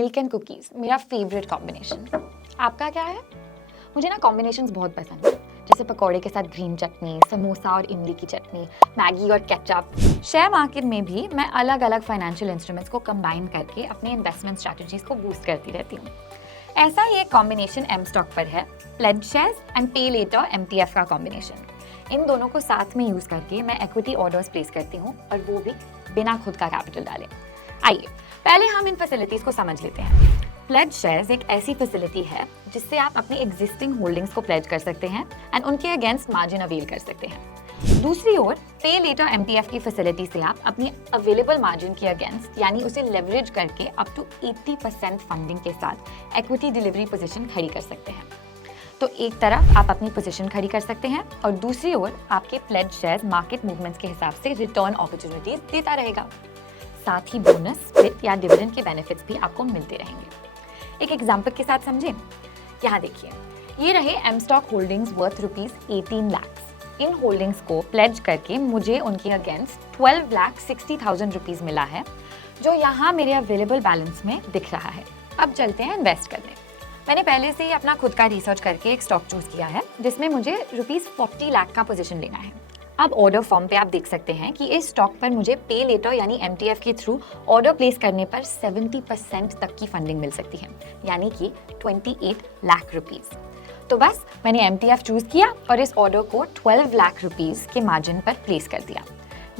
Milk and cookies मेरा favourite combination. आपका क्या है? मुझे ना कॉम्बिनेशंस बहुत पसंद है, जैसे पकौड़े के साथ ग्रीन चटनी, समोसा और इमली की चटनी, मैगी और केचप। शेयर मार्केट में भी मैं अलग अलग फाइनेंशियल इंस्ट्रूमेंट्स को कंबाइन करके अपने इन्वेस्टमेंट स्ट्रैटेजीज को बूस्ट करती रहती हूँ। ऐसा ही एक कॉम्बिनेशन एम स्टॉक पर है, प्लेज शेयर्स एंड पे लेटर MTF का कॉम्बिनेशन। इन दोनों को साथ में यूज करके मैं इक्विटी ऑर्डर्स प्लेस करती हूँ, और वो भी बिना खुद का कैपिटल डाले। आइए पहले हम इन फैसिलिटीज को समझ लेते हैं। प्लेज शेयर्स एक ऐसी फैसिलिटी है जिससे आप अपनी एग्जिस्टिंग होल्डिंग्स को प्लेज कर सकते हैं एंड उनके अगेंस्ट मार्जिन अवेल कर सकते हैं। दूसरी ओर पे लेटर MTF की फैसिलिटी से आप अपनी अवेलेबल मार्जिन के अगेंस्ट यानी उसे लेवरेज करके अप टू 80% फंडिंग के साथ इक्विटी डिलीवरी पोजीशन खड़ी कर सकते हैं। तो एक तरफ आप अपनी पोजीशन खड़ी कर सकते हैं और दूसरी ओर आपके प्लेज शेयर्स मार्केट मूवमेंट्स के हिसाब से रिटर्न अपॉर्चुनिटीज देता रहेगा। साथ ही बोनस, स्प्लिट या डिविडेंड के बेनिफिट्स भी आपको मिलते रहेंगे। एक एग्जांपल के साथ समझें। यहाँ देखिए, ये रहे M stock holdings worth ₹18 lakh. इन होल्डिंग्स को प्लेज करके मुझे उनके अगेंस्ट ₹12,60,000 मिला है, जो यहाँ मेरे अवेलेबल बैलेंस में दिख रहा है। अब चलते हैं इन्वेस्ट करने। मैंने पहले से ही अपना खुद का रिसर्च करके एक स्टॉक चूज किया है, जिसमें मुझे ₹40 लाख का पोजीशन लेना है। अब ऑर्डर फॉर्म पे आप देख सकते हैं कि इस स्टॉक पर मुझे पे लेटर यानी MTF के थ्रू ऑर्डर प्लेस करने पर 70% तक की फंडिंग मिल सकती है, यानी कि ₹28 लाख। तो बस मैंने MTF चूज किया और इस ऑर्डर को ₹12 लाख के मार्जिन पर प्लेस कर दिया।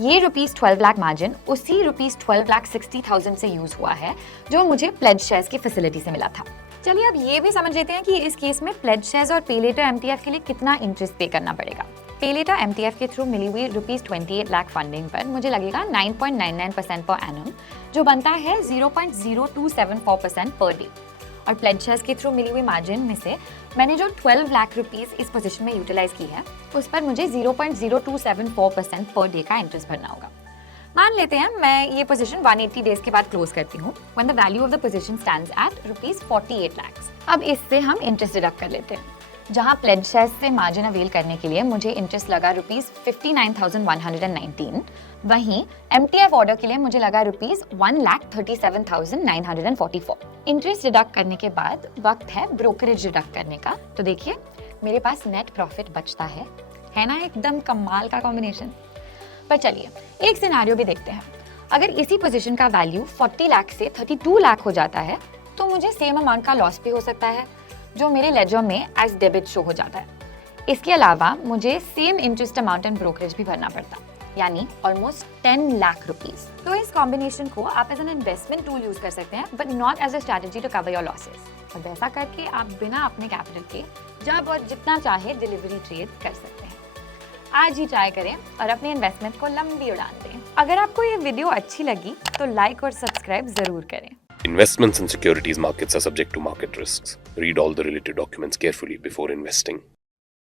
ये ₹12 लाख मार्जिन उसी ₹12,60,000 से यूज हुआ है जो मुझे प्लेज शेयर्स की फैसिलिटी से मिला था। चलिए अब ये भी समझ लेते हैं कि इस केस में प्लेज शेयर्स और पे लेटर MTF के लिए कितना इंटरेस्ट पे करना पड़ेगा। पे लेटर MTF के थ्रू मिली हुई ₹28 लाख फंडिंग पर मुझे लगेगा 9.99% पर एनम, जो बनता है 0.0274% पर डे। और प्लेज शेयर्स के थ्रू मिली हुई मार्जिन में से मैंने जो ₹12 लाख इस पोजीशन में यूटिलाइज की है, उस पर मुझे 0.0274% पर डे का इंटरेस्ट भरना होगा। मान लेते हैं मैं ये पोजीशन 180 डेज के बाद क्लोज करती हूँ, when the value of the position stands eight ₹48 lakh. अब इससे हम इंटरेस्ट डिडक्ट कर लेते हैं। जहां प्लेज शेयर्स से मार्जिन अवेल करने के लिए मुझे इंटरेस्ट लगा ₹59,119, वहीं MTF ऑर्डर के लिए मुझे लगा ₹1,37,944। इंटरेस्ट डिडक्ट करने के बाद वक्त है ब्रोकरेज डिडक्ट करने का। तो देखिए, मेरे पास नेट प्रॉफिट बचता है ना? एकदम कमाल का कॉम्बिनेशन। पर चलिए एक सिनेरियो भी देखते हैं। अगर इसी पोजीशन का वैल्यू 40 लाख से 32 लाख हो जाता है, तो मुझे सेम अमाउंट का लॉस भी हो सकता है, जो मेरे लेजर में एज डेबिट शो हो जाता है। इसके अलावा मुझे same interest amount and brokerage भी भरना पड़ता, यानी ऑलमोस्ट 10 लाख रुपीस। तो इस कॉम्बिनेशन को आप as an investment tool use कर सकते हैं, but not as a strategy to cover your losses. और वैसा करके आप बिना अपने कैपिटल के जब और जितना चाहे डिलीवरी ट्रेड कर सकते हैं। आज ही ट्राई करें और अपने इन्वेस्टमेंट को लंबी उड़ान दें। अगर आपको ये वीडियो अच्छी लगी तो लाइक और सब्सक्राइब जरूर करें। Investments in securities markets are subject to market risks. Read all the related documents carefully before investing.